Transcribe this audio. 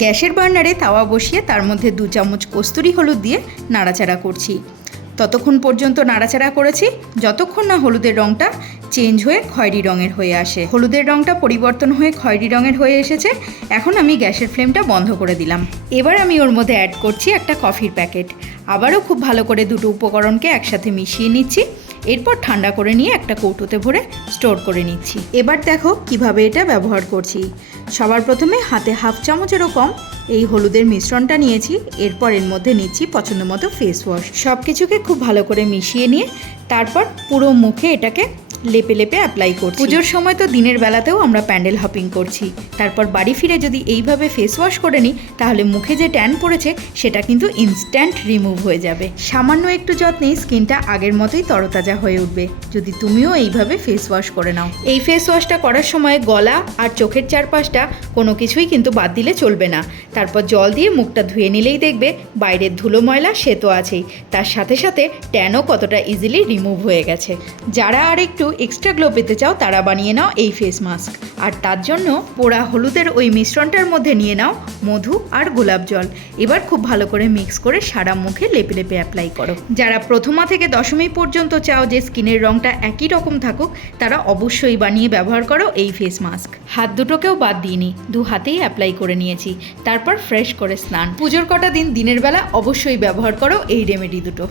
গ্যাসের বার্নারে তাওয়া বসিয়ে তার মধ্যে 2 চামচ কস্তুরি হলুদ দিয়ে নাড়াচাড়া করছি। ততক্ষণ পর্যন্ত নাড়াচাড়া করেছি যতক্ষণ না হলুদের রঙটা চেঞ্জ হয়ে খয়েরি রঙের হয়ে আসে। হলুদের রঙটা পরিবর্তন হয়ে খয়েরি রঙের হয়ে এসেছে। এখন আমি গ্যাসের ফ্লেমটা বন্ধ করে দিলাম। এবার আমি ওর মধ্যে অ্যাড করছি একটা কফির প্যাকেট। আবারও খুব ভালো করে দুটো উপকরণকে একসাথে মিশিয়ে নিচ্ছি। এরপর ঠান্ডা করে নিয়ে একটা কৌটোতে ভরে স্টোর করে নিচ্ছি। এবার দেখো কিভাবে এটা ব্যবহার করছি। সবার প্রথমে হাতে হাফ চামচেরও কম এই হলুদের মিশ্রণটা নিয়েছি। এরপর এর মধ্যে নিচ্ছি পছন্দ মতো ফেস ওয়াশ। সব কিছুকে খুব ভালো করে মিশিয়ে নিয়ে তারপর পুরো মুখে এটাকে লেপে লেপে অ্যাপ্লাই করছি। পুজোর সময় তো দিনের বেলাতেও আমরা প্যান্ডেল হপিং করছি। তারপর বাড়ি ফিরে যদি এইভাবে ফেস ওয়াশ করে নিই তাহলে মুখে যে ট্যান পড়েছে সেটা কিন্তু ইনস্ট্যান্ট রিমুভ হয়ে যাবে। সামান্য একটু যত্নেই স্কিনটা আগের মতোই তরতাজা হয়ে উঠবে যদি তুমিও এইভাবে ফেস ওয়াশ করে নাও। এই ফেস ওয়াশটা করার সময় গলা আর চোখের চারপাশটা কোনো কিছুই কিন্তু বাদ দিলে চলবে না। তারপর জল দিয়ে মুখটা ধুয়ে নিলেই দেখবে বাইরের ধুলো ময়লা সে তো আছেই, তার সাথে সাথে ট্যানও কতটা ইজিলি রিমুভ হয়ে গেছে। যারা আর একটু এক্সট্রা গ্লো পেতে চাও তারা বানিয়ে নাও এই ফেস মাস্ক। আর তার জন্য পোড়া হলুদের ওই মিশ্রণটার মধ্যে নিয়ে নাও মধু আর গোলাপ জল। এবার খুব ভালো করে মিক্স করে সারা মুখে লেপে লেপে অ্যাপ্লাই করো। যারা প্রথমা থেকে দশমী পর্যন্ত চাও যে স্কিনের রঙটা একই রকম থাকুক তারা অবশ্যই বানিয়ে ব্যবহার করো এই ফেস মাস্ক। হাত দুটোকেও বাদ দিইনি, 2 হাতেই অ্যাপ্লাই করে নিয়েছি। তারপর ফ্রেশ করে স্নান। পুজোর কটা দিন দিনের বেলা অবশ্যই ব্যবহার করো এই রেমেডি দুটো।